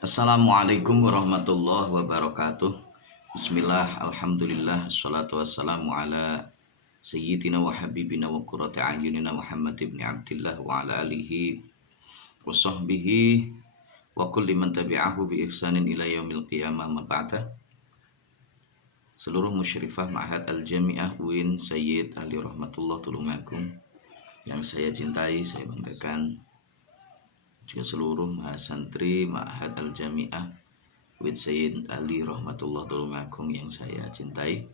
Assalamualaikum warahmatullahi wabarakatuh. Bismillah, alhamdulillah, assalatu wassalamu ala sayyidina wa habibina wa qurrati a'yunina Muhammad ibn Abdillah wa ala alihi wa sahbihi wa kulli man tabi'ahu bi ihsanin ila yaumil qiyamah ma ba'da. Seluruh musyrifah Ma'had Al-Jami'ah UIN Sayyid Ali Rahmatullah Tulungagung yang saya cintai, saya banggakan, juga seluruh mahasantri Ma'had Al-Jami'ah UIN Sayyid Ali Rahmatullah Tulungagung yang saya cintai,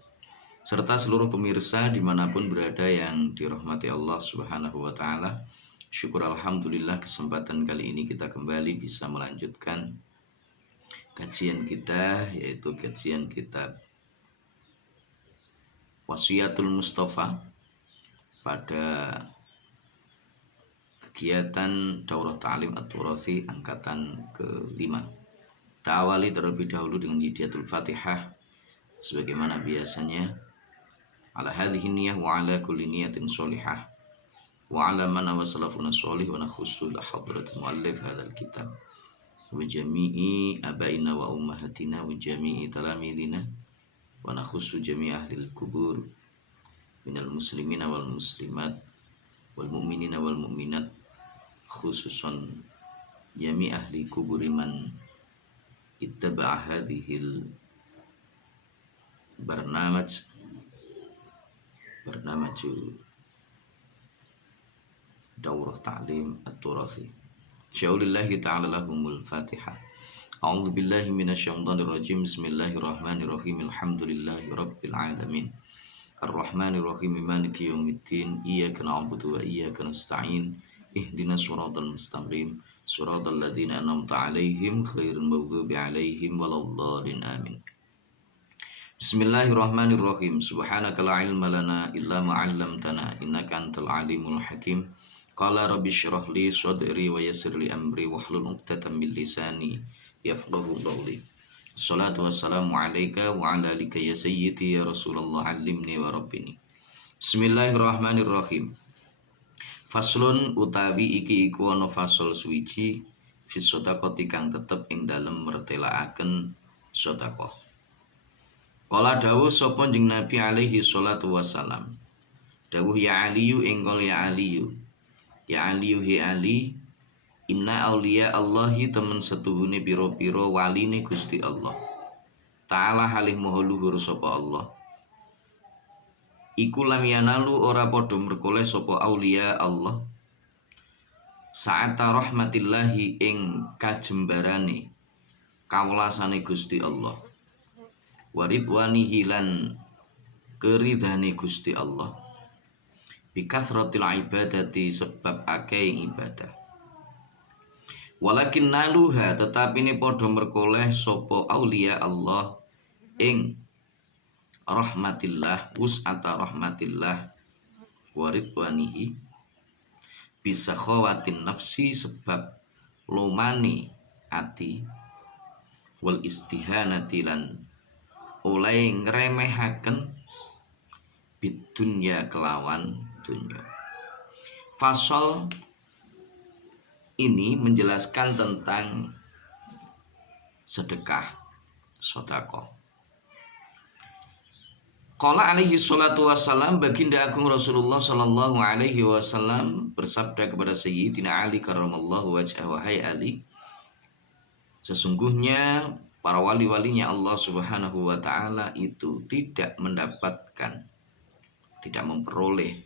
serta seluruh pemirsa dimanapun berada yang dirahmati Allah Subhanahu wa Ta'ala. Syukur alhamdulillah kesempatan kali ini kita kembali bisa melanjutkan kajian kita, yaitu kajian kitab Wasiyatul Mustafa pada kegiatan Daurah Ta'lim At-Turathi angkatan ke-5. Kita awali terlebih dahulu dengan Hidayatul Fatihah sebagaimana biasanya. Ala hadhihi niyah wa ala kulli niyatin sholihah wa ala man wa salafuna sholih wa nakhussu ila hadratil muallif hadzal kitab wa jami'i abaina wa ummahatina wa jami'i talamidina wa nakhussu jami' ahlil kubur minal muslimina wal muslimat wal mu'minina wal mu'minat, khususan jami' ahli kuburi man ittaba'a hadhil barnamaj Daurah Ta'lim At-Turathi. Syaulillahi ta'ala lahumul Fatihah. A'udzu billahi minasyaitonir rajim. Bismillahirrahmanirrahim. Alhamdulillahi rabbil alamin. Ar-Rahmanir Rahim. Maliki yaumiddin. Iyyaka na'budu wa iyyaka nasta'in. Ihdinas siratal mustaqim. Siratal ladzina an'amta 'alaihim ghairil maghdubi 'alaihim waladdallin. Amin. Bismillahirrahmanirrahim. Subhanaka la ilma lana illa ma 'allamtana innaka antal alimul hakim. Qala rabbi shrah li sadri wa yassir li amri wahlul 'uqdatam min lisani yafqahu qawli. Assalatu wassalamu alayka wa ala alika ya sayyidi ya Rasulullah, allimni wa rabbini. Bismillahirrahmanirrahim. Faslun utawi iki iku ana fasal suwiji fi sedekah kang tetep ing dalem mertelaaken sedekah. Kala dawuh sapa Kanjeng Nabi alaihi salatu wassalam. Dawuh ya Aliyu engkol ya Aliyu. Ya Aliyu he Ali, inna auliya Allahi temen setuhune pira-pira waline Gusti Allah. Ta'ala halih maha luhur sapa Allah. Iku lam yanalu ora padha merkoleh sapa auliya Allah. Sa'ata rahmatillahi ing kajembarane kawelasane Gusti Allah. Waridwanihi lan keridhane Gusti Allah. Bikasratil ibadati sebab akeh ibadah. Walakin naluha tetapi ini padha merkoleh sapa auliya Allah ing rahmatillah, wus'ata rahmatillah waridwanihi bisa khawatin nafsi sebab lomane ati wal istihanati lan oleh ngremehaken bidunya kelawan dunya. Fasal ini menjelaskan tentang sedekah, sedekah. Qala alaihi salatu wassalam, baginda agung Rasulullah sallallahu alaihi wasallam bersabda kepada Sayyidina Ali karramallahu wajhahu, wahai Ali, sesungguhnya para wali-walinya Allah Subhanahu wa Ta'ala itu tidak mendapatkan, tidak memperoleh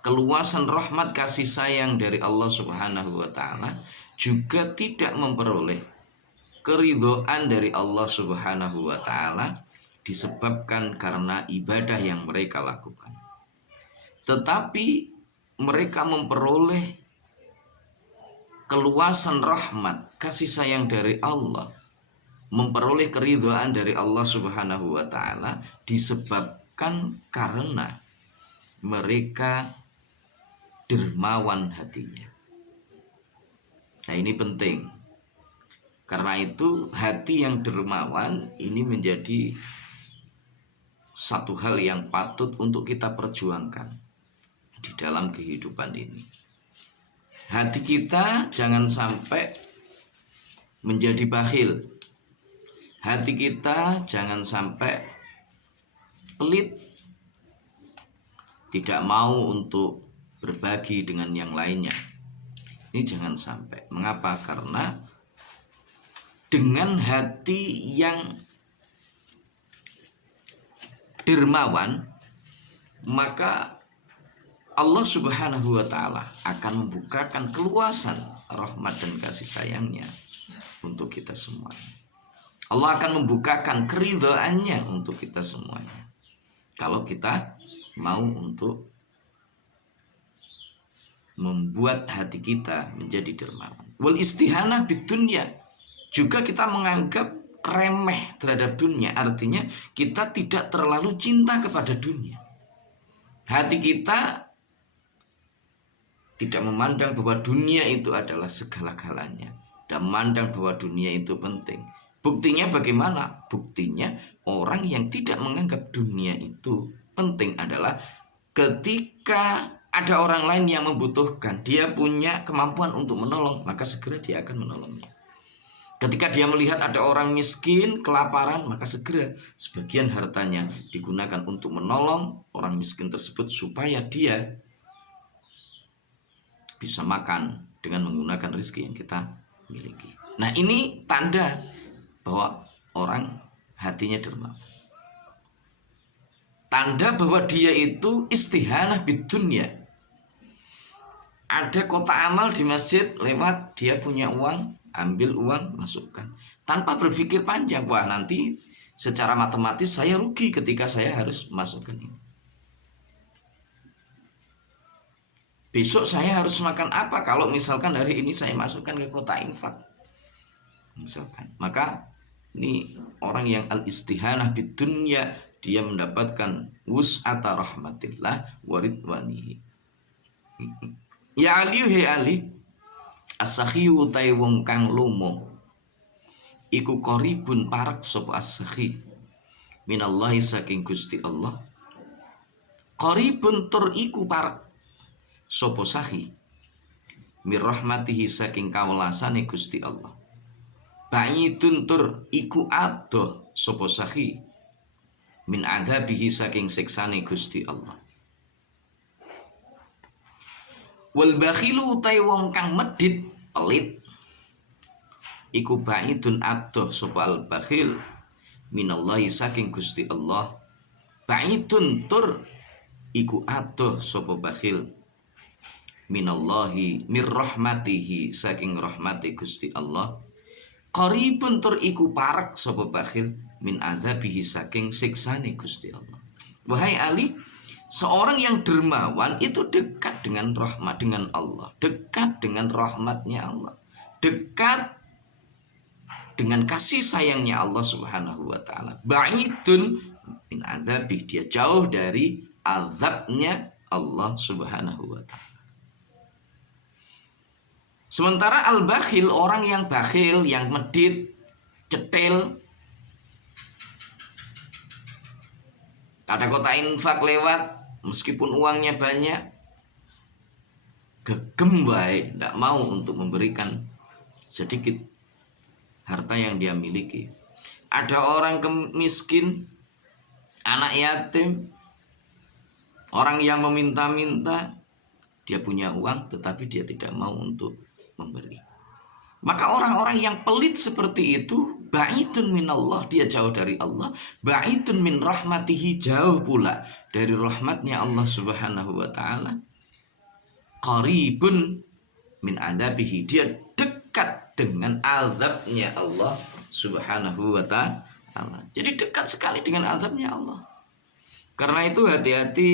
keluasan rahmat kasih sayang dari Allah Subhanahu wa Ta'ala, juga tidak memperoleh keridhaan dari Allah Subhanahu wa Ta'ala disebabkan karena ibadah yang mereka lakukan. Tetapi mereka memperoleh keluasan rahmat kasih sayang dari Allah, memperoleh keridhaan dari Allah Subhanahu wa Ta'ala disebabkan karena mereka dermawan hatinya. Nah, ini penting. Karena itu hati yang dermawan ini menjadi satu hal yang patut untuk kita perjuangkan di dalam kehidupan ini. Hati kita jangan sampai menjadi bakhil. Hati kita jangan sampai pelit, tidak mau untuk berbagi dengan yang lainnya. Ini jangan sampai. Mengapa? Karena dengan hati yang dermawan, maka Allah Subhanahu wa Ta'ala akan membukakan keluasan rahmat dan kasih sayangnya untuk kita semuanya. Allah akan membukakan keridhaannya untuk kita semuanya kalau kita mau untuk membuat hati kita menjadi dermawan. Wal istihanah bidunya, juga kita menganggap remeh terhadap dunia, artinya kita tidak terlalu cinta kepada dunia. Hati kita tidak memandang bahwa dunia itu adalah segala-galanya dan memandang bahwa dunia itu penting. Buktinya bagaimana? Buktinya orang yang tidak menganggap dunia itu penting adalah ketika ada orang lain yang membutuhkan, dia punya kemampuan untuk menolong, maka segera dia akan menolongnya. Ketika dia melihat ada orang miskin, kelaparan, maka segera sebagian hartanya digunakan untuk menolong orang miskin tersebut supaya dia bisa makan dengan menggunakan rezeki yang kita miliki. Nah, ini tanda bahwa orang hatinya dermawan. Tanda bahwa dia itu istihanah bidunya. Ada kotak amal di masjid, lewat, dia punya uang, ambil uang, masukkan. Tanpa berpikir panjang, wah nanti secara matematis saya rugi ketika saya harus masukkan ini. Besok saya harus makan apa kalau misalkan hari ini saya masukkan ke kotak infak. Misalkan. Maka ini orang yang al-istihanah bidunya, dia mendapatkan wus'ata rahmatillah wa ridwanihi. Ya Ali, he Ali, as-sakhiyu utai wong kang lomo iku qaribun parek sapa as-sakhi minallahi saking Gusti Allah. Qaribun tur iku parek sapa sakhi mir rahmatihi saking kawelasane Gusti Allah. Ba'idun tur iku adoh sapa sakhi min adzabihi saking siksane Gusti Allah. Wal bakhilu utai wong kang medit pelit iku ba'idun adoh sapa al bakhil minallahi saking Gusti Allah. Ba'idun tur iku adoh sapa bakhil minallahi mir rahmatihi saking rahmati Gusti Allah. Qaribun tur iku parek sapa bakhil min adzabihi saking siksane Gusti Allah. Wahai Ali, seorang yang dermawan itu dekat dengan rahmat dengan Allah, dekat dengan rahmatnya Allah, dekat dengan kasih sayangnya Allah Subhanahu wa Ta'ala. Ba'idun min adzabih, dia jauh dari azabnya Allah Subhanahu wa Ta'ala. Sementara al-bakhil, orang yang bakhil, yang medit, cetil, ada kotak infak lewat, meskipun uangnya banyak, gegem wae, tidak mau untuk memberikan sedikit harta yang dia miliki. Ada orang miskin, anak yatim, orang yang meminta-minta, dia punya uang tetapi dia tidak mau untuk memberi. Maka orang-orang yang pelit seperti itu, ba'idun minallah, dia jauh dari Allah, ba'idun min rahmatihi, jauh pula dari rahmatnya Allah Subhanahu wa Ta'ala, qaribun min adzabihi, dia dekat dengan azabnya Allah Subhanahu wa Ta'ala. Jadi dekat sekali dengan azabnya Allah. Karena itu hati-hati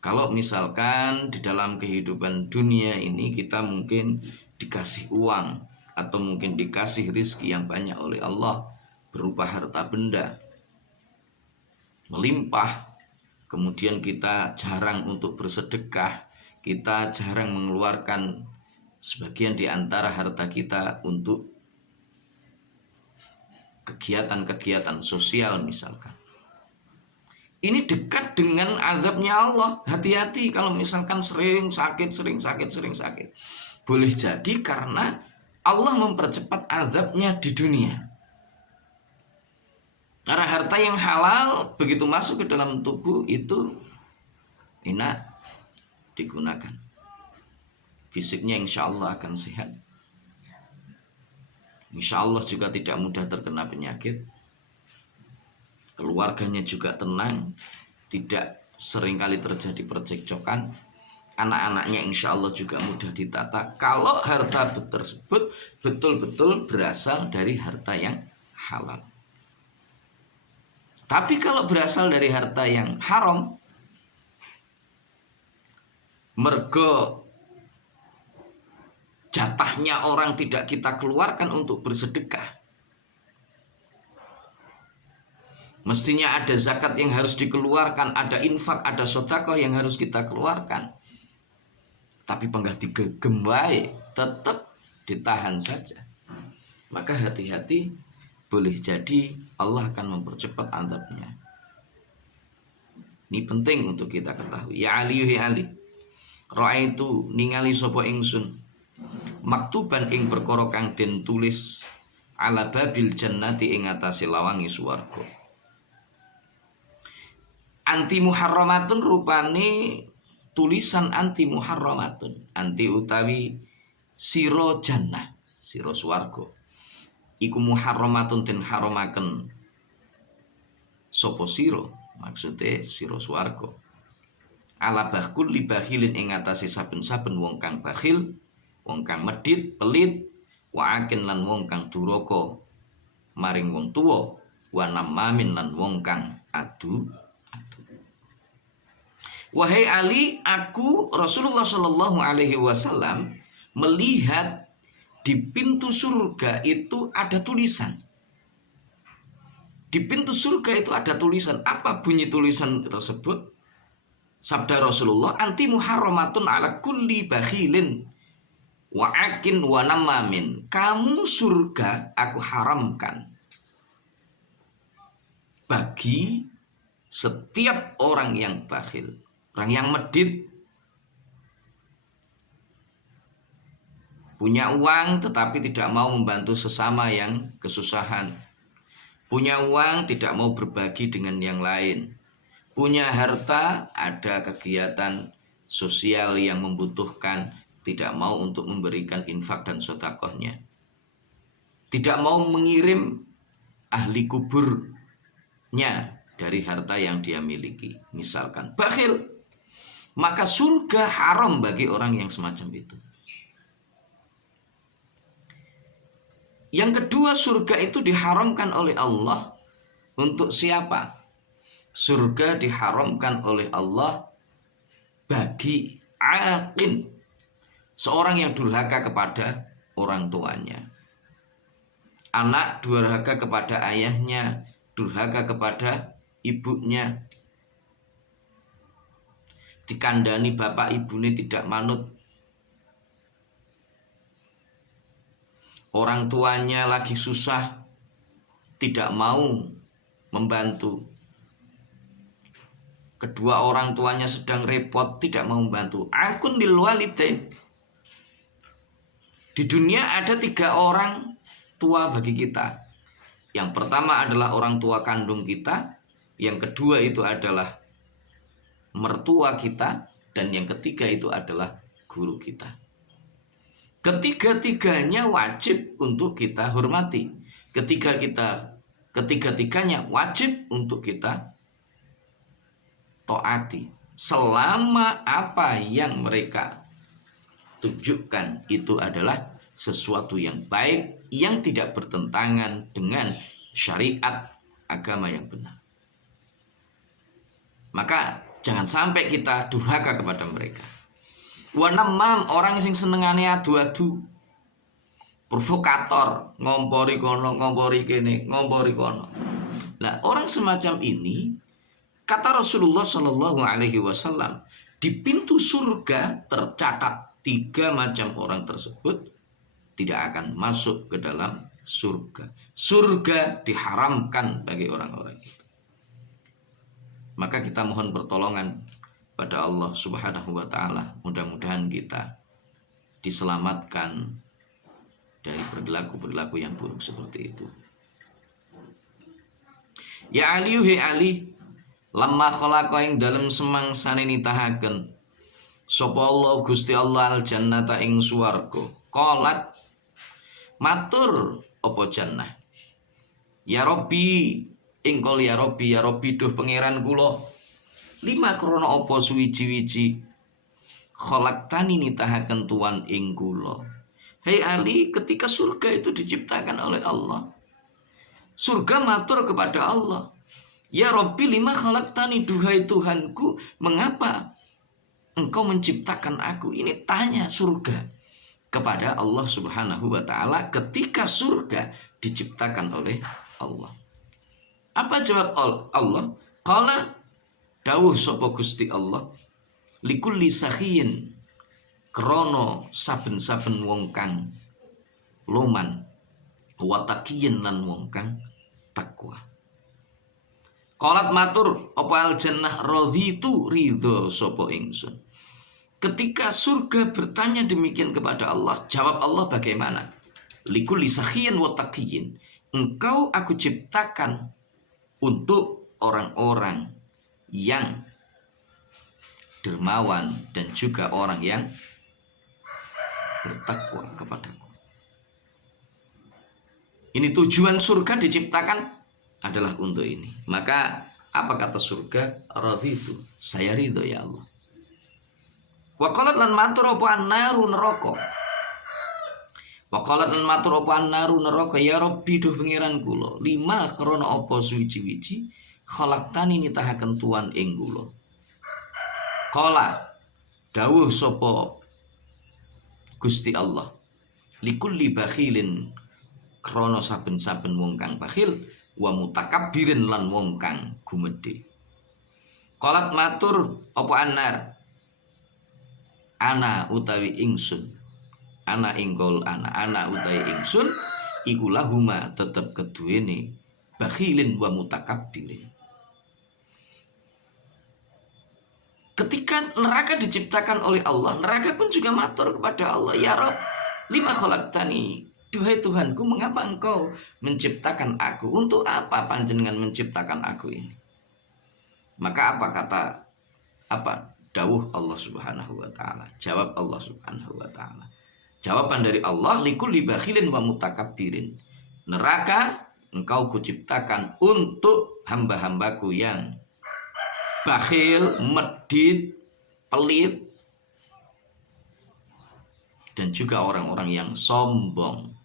kalau misalkan di dalam kehidupan dunia ini kita mungkin dikasih uang atau mungkin dikasih rizki yang banyak oleh Allah berupa harta benda melimpah, kemudian kita jarang untuk bersedekah, kita jarang mengeluarkan sebagian di antara harta kita untuk kegiatan-kegiatan sosial misalkan. Ini dekat dengan azabnya Allah. Hati-hati kalau misalkan sering sakit. Boleh jadi karena Allah mempercepat azabnya di dunia. Karena harta yang halal begitu masuk ke dalam tubuh itu enak digunakan. Fisiknya insya Allah akan sehat. Insya Allah juga tidak mudah terkena penyakit. Keluarganya juga tenang, tidak seringkali terjadi percekcokan. Anak-anaknya insya Allah juga mudah ditata. Kalau harta tersebut betul-betul berasal dari harta yang halal. Tapi kalau berasal dari harta yang haram, mergo jatahnya orang tidak kita keluarkan untuk bersedekah. Mestinya ada zakat yang harus dikeluarkan, ada infak, ada sedekah yang harus kita keluarkan. Tapi pengganti gembai tetap ditahan saja. Maka hati-hati, boleh jadi Allah akan mempercepat azabnya. Ini penting untuk kita ketahui. Ya Ali, ya Ali. Ra'aitu ningali sapa ingsun maktuban ing perkara kang den tulis ala babil jannati ing atase lawange swarga. Anti muharramatun rupane tulisan anti muharramatun. Anti utawi sira jannah, sira swarga. Iku muharramatun den haramaken sapa sira, maksude sira swarga. Ala bakul li bakhilin ing atase saben-saben wong kang bakhil, wong kang medhit, pelit, wa akin lan wong kang duraka maring wong tuwa, wa namamin lan wong kang adu. Wahai Ali, aku Rasulullah Shallallahu Alaihi Wasallam melihat di pintu surga itu ada tulisan. Di pintu surga itu ada tulisan. Apa bunyi tulisan tersebut? Sabda Rasulullah, anti muharramatun ala kulli bakhilin wa akin wa namamin. Kamu surga aku haramkan bagi setiap orang yang bakhil, orang yang medit, punya uang tetapi tidak mau membantu sesama yang kesusahan, punya uang tidak mau berbagi dengan yang lain, punya harta ada kegiatan sosial yang membutuhkan, tidak mau untuk memberikan infak dan sedekahnya, tidak mau mengirim ahli kuburnya dari harta yang dia miliki, misalkan bakhil, maka surga haram bagi orang yang semacam itu. Yang kedua, surga itu diharamkan oleh Allah untuk siapa? Surga diharamkan oleh Allah bagi aqin, seorang yang durhaka kepada orang tuanya. Anak durhaka kepada ayahnya, durhaka kepada ibunya, dikandani bapak ibunya tidak manut, orang tuanya lagi susah tidak mau membantu, kedua orang tuanya sedang repot tidak mau membantu. Akun lil walidain. Di dunia ada 3 orang tua bagi kita. Yang pertama adalah orang tua kandung kita, yang kedua itu adalah mertua kita, dan yang ketiga itu adalah guru kita. Ketiga-tiganya wajib untuk kita hormati. Ketiga-tiganya wajib untuk kita taati. Selama apa yang mereka tunjukkan itu adalah sesuatu yang baik, yang tidak bertentangan dengan syariat agama yang benar. Maka jangan sampai kita durhaka kepada mereka. Wanamam, orang sing senengane adu-adu, provokator, ngompori kono, ngompori kene, ngompori kono. Nah, orang semacam ini, kata Rasulullah Shallallahu Alaihi Wasallam, di pintu surga tercatat 3 macam orang tersebut tidak akan masuk ke dalam surga. Surga diharamkan bagi orang-orang itu. Maka kita mohon pertolongan pada Allah Subhanahu wa Ta'ala. Mudah-mudahan kita diselamatkan dari berlaku yang buruk seperti itu. Ya Ali he Ali, lamma khalaqa ing dalem semangsane nitahaken sapa Allah Gusti Allah al jannata ing swarga. Qalat matur apa jannah. Ya Rabbi, engkol ya Rabbi duh pangeran kula. Lima krana apa suwiji-wiji khalaqtani nitahaken tuan ing kula. Hei Ali, ketika surga itu diciptakan oleh Allah, surga matur kepada Allah, ya Rabbi lima khalaqtani, duhai Tuhanku, mengapa engkau menciptakan aku? Ini tanya surga kepada Allah Subhanahu wa ta'ala ketika surga diciptakan oleh Allah. Apa jawab Allah? Qala dawuh sapa Gusti Allah, likulli sakhiyin, krana saben-saben wong kang loman, wa taqiyin lan wong kang takwa. Qalat matur apa al jannah, radhitu, ridho sapa ingsun. Ketika surga bertanya demikian kepada Allah, jawab Allah bagaimana? Likulli sakhiyin wa taqiyin, engkau aku ciptakan untuk orang-orang yang dermawan dan juga orang yang bertakwa kepadaku. Ini tujuan surga diciptakan adalah untuk ini. Maka apa kata surga? Radhitu, saya ridho ya Allah. Wa qalat lan matur apa an-naru neraka. Wa qalat lan matur apa an-naru neraka, ya Rabbi duh pangeran kula, lima krana apa suwiji-wiji khalaqtani nitahaken tuan ing kula. Qala dawuh sapa Gusti Allah, likulli bakhilin, krana saben-saben wong kang bakhil, wa mutakabbirin lan wong kang gumedhe. Qalat matur apa anar, ana utawi ingsun, ana ingkol ana utawi ingsun iku lahuma tetep keduwene bakhilin wa mutakabbirin. Ketika neraka diciptakan oleh Allah, neraka pun juga matur kepada Allah, ya Rabb lima khalaqtani, duhai Tuhanku, mengapa engkau menciptakan aku? Untuk apa panjenengan menciptakan aku ini? Maka apa dawuh Allah Subhanahu wa ta'ala, jawab Allah Subhanahu wa ta'ala, jawaban dari Allah, likulli bakhilin wa mutakabbirin, neraka engkau kuciptakan untuk hamba-hambaku yang bakhil, medit, pelit, dan juga orang-orang yang sombong.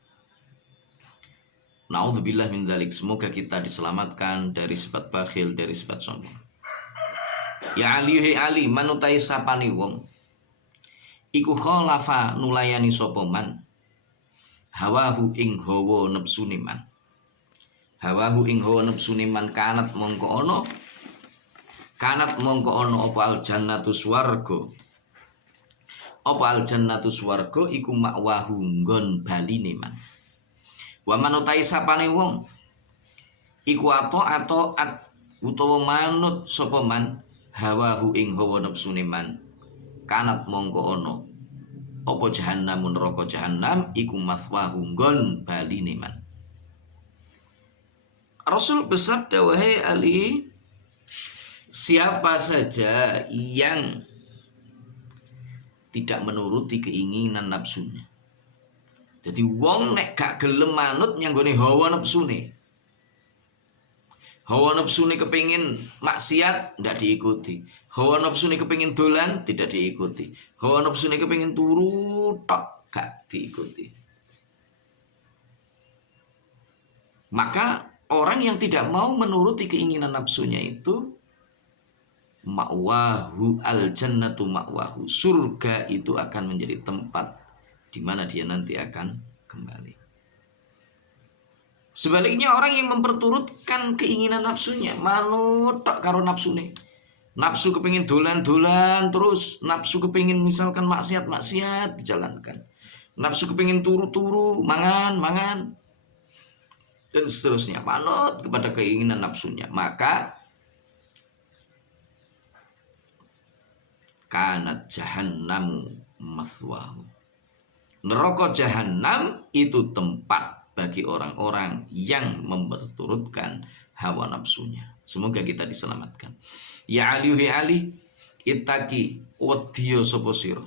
Naudzubillah min dzalik, semoga kita diselamatkan dari sifat bakhil, dari sifat sombong. Ya Ali he Ali, manutai sapani wong iku khalafa nulayani sapa man hawahu ing hawa nepsune man. Hawahu ing hawa nepsune man kanat mongko ono apa al jannatu swarga. Apa al jannatu swarga iku makwahu nggon baline man. Wa manutai sapane wong iku at utawa manut sapa man hawahu ing hawa nepsune man kanat mongko ono apa jahannamun neraka jahannam iku maswahu nggon baline man. Rasul bersabda, wahai Ali, siapa saja yang tidak menuruti keinginan nafsunya. Jadi wong nek gak gelem manut nyanggone hawa nafsune. Hawa nafsune kepingin maksiat ndak diikuti. Hawa nafsune kepingin dolan tidak diikuti. Hawa nafsune kepingin turu tok gak diikuti. Maka orang yang tidak mau menuruti keinginan nafsunya itu ma'wahu al-jannatu ma'wahu, surga itu akan menjadi tempat di mana dia nanti akan kembali. Sebaliknya orang yang memperturutkan keinginan nafsunya, manut tak karo nafsune. Nafsu kepingin dolan-dolan terus, nafsu kepingin misalkan maksiat-maksiat dijalankan. Nafsu kepingin turu-turu, mangan, dan seterusnya, manut kepada keinginan nafsunya, maka kanat jahannamu mathwahu, Neraka jahanam itu tempat bagi orang-orang yang memperturutkan hawa nafsunya. Semoga kita diselamatkan. Ya Ali, ya Ali, itaki wedya sapa sira.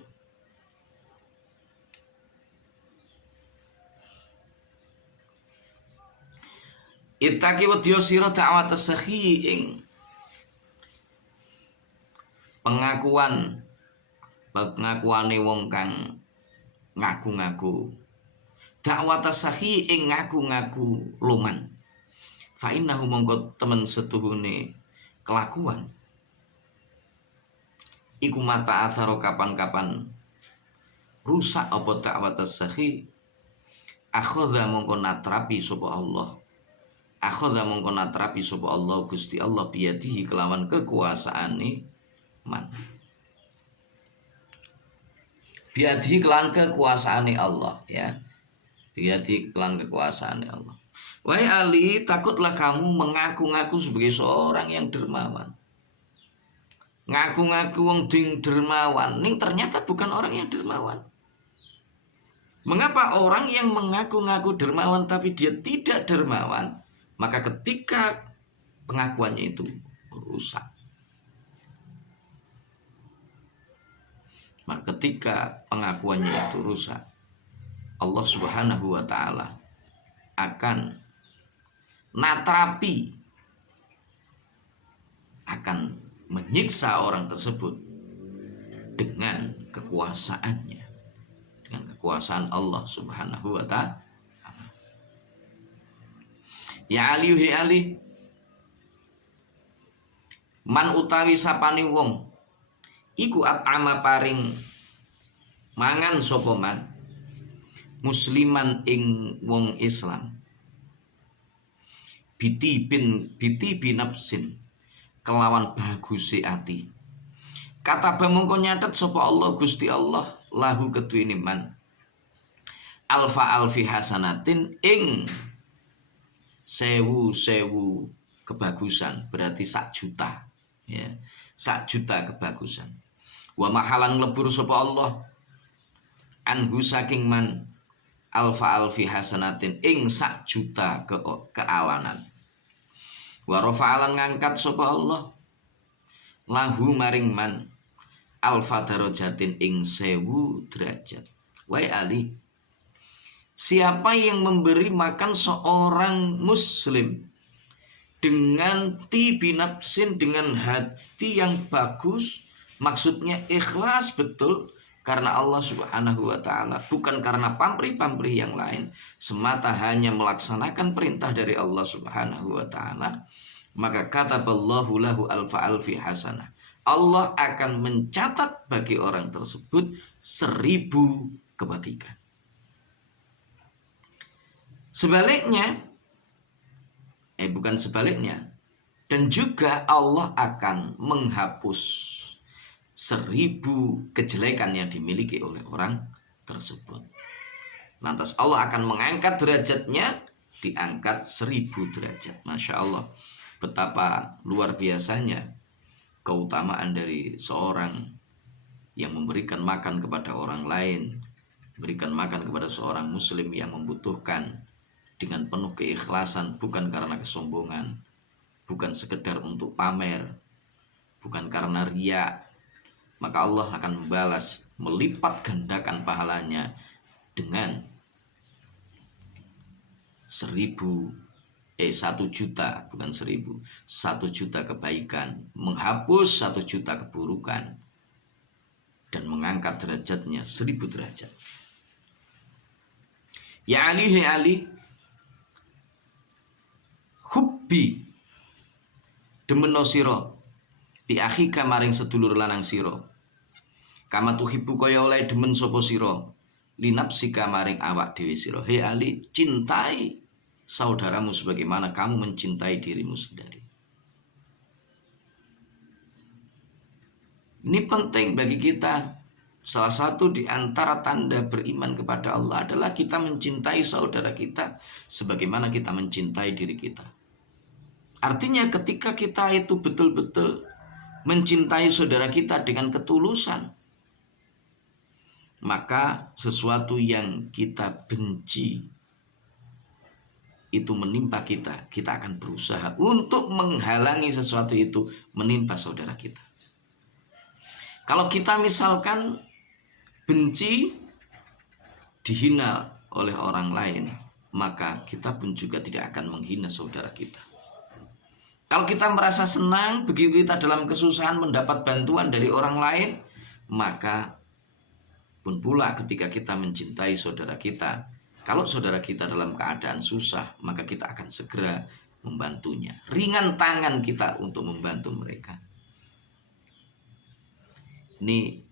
Itaki wedya sira da'wat as-sakhi ing pengakuane wong kang ngaku-ngaku. Dakwat as-sakhi ing ngaku-ngaku luman. Fa innahu mongko temen setuhune kelakuan iku mata atharo kapan-kapan rusak apa dakwat as-sakhi akhadha mongko natrapi sapa Allah. Akhadha mongko natrapi sapa Allah Gusti Allah biyadihi kelawan kekuasaane man. Biyadihi kelawan kekuasaane Allah ya. Biyadihi kelawan kekuasaane Allah. Wahai Ali, takutlah kamu mengaku-ngaku sebagai seorang yang dermawan. Ngaku-ngaku wong ding dermawan, ning ternyata bukan orang yang dermawan. Mengapa orang yang mengaku-ngaku dermawan tapi dia tidak dermawan? Maka ketika pengakuannya itu rusak. Maka ketika pengakuannya itu rusak, Allah Subhanahu wa taala akan natrapi, akan menyiksa orang tersebut dengan kekuasaannya, dengan kekuasaan Allah Subhanahu wa ta'ala. Ya Ali, ya Ali, man utawi sapane wong iku at'ama paring mangan sapa man musliman ing wong Islam biti binafsin kelawan baguse ati. Kata mongko nyatet sapa Allah Gusti Allah lahu keduwene man alfa alfi hasanatin ing 1000 kebagusan, berarti 1 juta ya, 1 juta kebagusan. Wa mahalan lebur sapa Allah anhu saking man alfa alfi hasanatin ing 1 juta kealanan. Wa rafa'alan ngangkat sapa Allah lahu maring man alfa darajatin ing 1000 derajat. Wahai Ali, siapa yang memberi makan seorang muslim dengan binafsin, dengan hati yang bagus, maksudnya ikhlas betul karena Allah Subhanahu wa ta'ala, bukan karena pamrih-pamrih yang lain, semata hanya melaksanakan perintah dari Allah Subhanahu wa ta'ala, maka kataballahu lahu alfa alfi hasanah. Allah akan mencatat bagi orang tersebut 1000 kebaikan. Sebaliknya, bukan sebaliknya, dan juga Allah akan menghapus 1000 kejelekan yang dimiliki oleh orang tersebut. Lantas Allah akan mengangkat derajatnya, diangkat 1000 derajat. Masya Allah, betapa luar biasanya keutamaan dari seorang yang memberikan makan kepada orang lain, berikan makan kepada seorang muslim yang membutuhkan dengan penuh keikhlasan, bukan karena kesombongan, bukan sekedar untuk pamer, bukan karena riya. Maka Allah akan membalas, melipat gandakan pahalanya dengan 1 juta, bukan 1000, 1 juta kebaikan, menghapus 1 juta keburukan, dan mengangkat derajatnya 1000 derajat. Ya Ali, ya Ali, hubbi demeno sira di akhika maring sedulur lanang sira, kama tuhibbu kaya oleh demen sapa sira linapsika maring awak dhewe sira. Hei Ali, cintai saudaramu sebagaimana kamu mencintai dirimu sendiri. Ini penting bagi kita. Salah satu di antara tanda beriman kepada Allah adalah kita mencintai saudara kita sebagaimana kita mencintai diri kita. Artinya ketika kita itu betul-betul mencintai saudara kita dengan ketulusan, maka sesuatu yang kita benci itu menimpa kita, kita akan berusaha untuk menghalangi sesuatu itu menimpa saudara kita. Kalau kita misalkan benci dihina oleh orang lain, maka kita pun juga tidak akan menghina saudara kita. Kalau kita merasa senang begitu kita dalam kesusahan mendapat bantuan dari orang lain, maka pun pula ketika kita mencintai saudara kita, kalau saudara kita dalam keadaan susah, maka kita akan segera membantunya. Ringan tangan kita untuk membantu mereka. Ini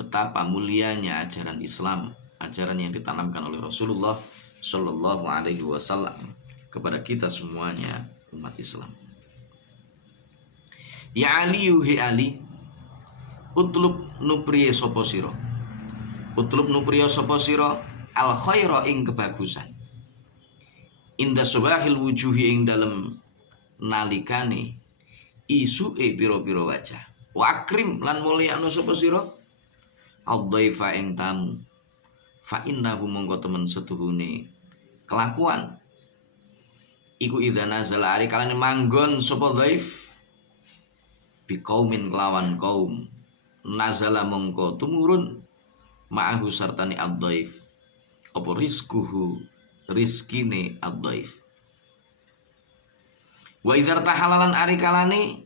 betapa mulianya ajaran Islam, ajaran yang ditanamkan oleh Rasulullah Shallallahu Alaihi Wasallam kepada kita semuanya umat Islam. Ya Ali yuhi Ali, utlub nupriye sopo siro, utlub nupriye sopo siro al khaira ing kebagusan, inda subahil wujuhi ing dalem nalikane isuke piro-piro wajah, wa akrim lan mulyakno sopo siro al dhaifa ing tamu, fa innahu mongko temen setuhune kelakuan iku idza nazala ari kalane manggon sapa dhaif bi qaumin lawan kaum, nazala mongko tumurun ma'ahu sartani ad-dhaif apa rizquhu rizkine ad-dhaif, wa idza tahalalan ari kalane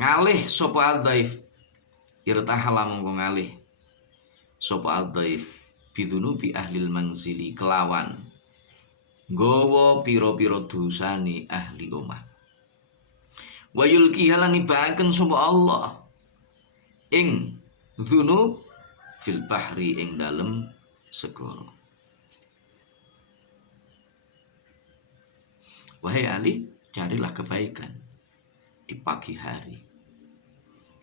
ngalih sapa ad-dhaif irtahala mongko ngalih sapa ad-dhaif bidunubi ahlil manzili kelawan nggawa pira-pira dosane ahli omah, wa yulki halani baken sapa Allah ing dzunub fil bahri ing dalem segara. Wahai Ali, carilah kebaikan di pagi hari.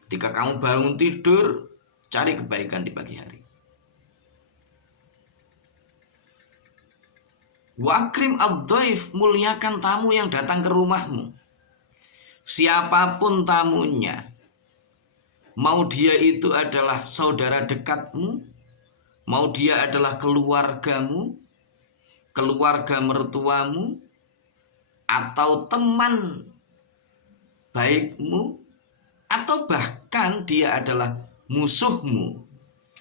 Ketika kamu bangun tidur, cari kebaikan di pagi hari. Wakrim ad-dhaif, muliakan tamu yang datang ke rumahmu. Siapapun tamunya, mau dia itu adalah saudara dekatmu, mau dia adalah keluargamu, keluarga mertuamu, atau teman baikmu, atau bahkan dia adalah musuhmu.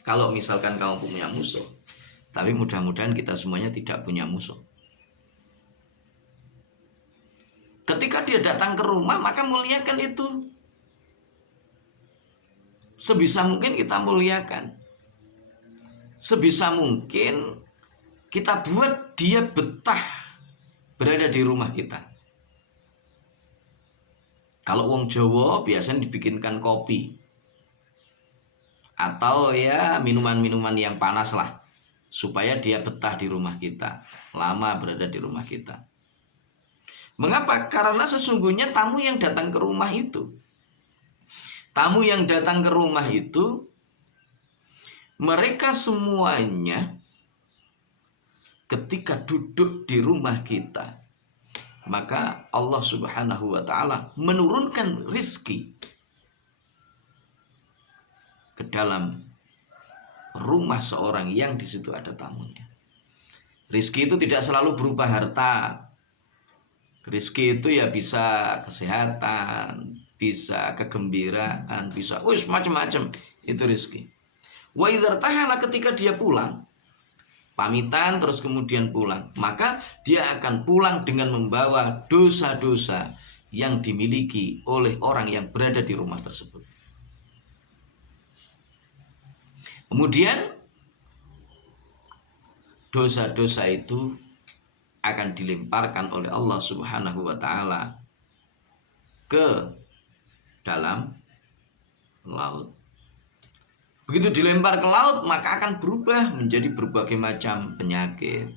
Kalau misalkan kamu punya musuh, tapi mudah-mudahan kita semuanya tidak punya musuh. Ketika dia datang ke rumah, maka muliakan itu. Sebisa mungkin kita muliakan. Sebisa mungkin kita buat dia betah berada di rumah kita. Kalau wong Jawa biasanya dibikinkan kopi. Atau ya minuman-minuman yang panas lah. Supaya dia betah di rumah kita, lama berada di rumah kita. Mengapa? Karena sesungguhnya tamu yang datang ke rumah itu, mereka semuanya ketika duduk di rumah kita, maka Allah Subhanahu wa ta'ala menurunkan rizki ke dalam rumah seorang yang di situ ada tamunya. Rizki itu tidak selalu berupa harta. Rizki itu ya bisa kesehatan, bisa kegembiraan, bisa macam-macam. Itu rizki. Wa idza tahala, ketika dia pulang, pamitan terus kemudian pulang, maka dia akan pulang dengan membawa dosa-dosa yang dimiliki oleh orang yang berada di rumah tersebut. Kemudian dosa-dosa itu akan dilemparkan oleh Allah Subhanahu wa ta'ala ke dalam laut. Begitu dilempar ke laut, maka akan berubah menjadi berbagai macam penyakit.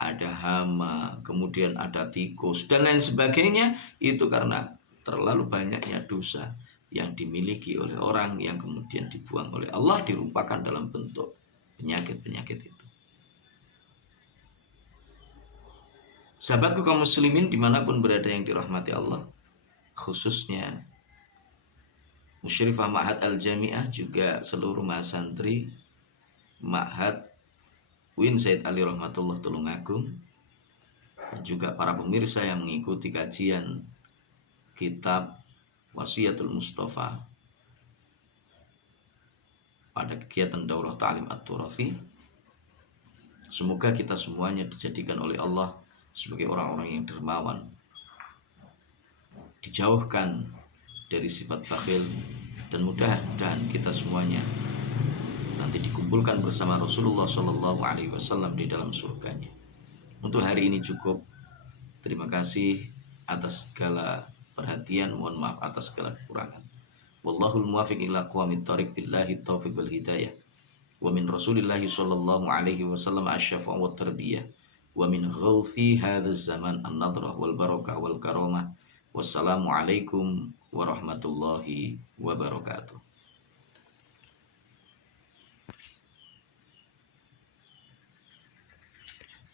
Ada hama, kemudian ada tikus, dan lain sebagainya. Itu karena terlalu banyaknya dosa yang dimiliki oleh orang yang kemudian dibuang oleh Allah, dirupakan dalam bentuk penyakit-penyakit itu. Sahabatku kaum muslimin dimanapun berada yang dirahmati Allah, khususnya Musyrifah Ma'had Al-Jami'ah, juga seluruh mahasantri Ma'had Win Said Ali Rahmatullah Tulungagung, juga para pemirsa yang mengikuti kajian kitab Wasiyatul Mustafa pada kegiatan Daurah Ta'lim At-Turathi. Semoga kita semuanya dijadikan oleh Allah sebagai orang-orang yang dermawan, dijauhkan dari sifat bakhil, dan mudah-mudahan kita semuanya nanti dikumpulkan bersama Rasulullah Shallallahu Alaihi Wasallam di dalam surganya. Untuk hari ini cukup. Terima kasih atas segala perhatian. Mohon maaf atas segala kekurangan. Wallahul muwaffiq ila aqwamit thoriq, billahi taufiq wal hidayah. Wa min Rasulillahi sallallahu alaihi wasallam asy-syafa' wa tarbiyah. Wa min ghauthi hadzal zaman an-nadrah wal barakah wal karamah. Wassalamu alaikum warahmatullahi wabarakatuh.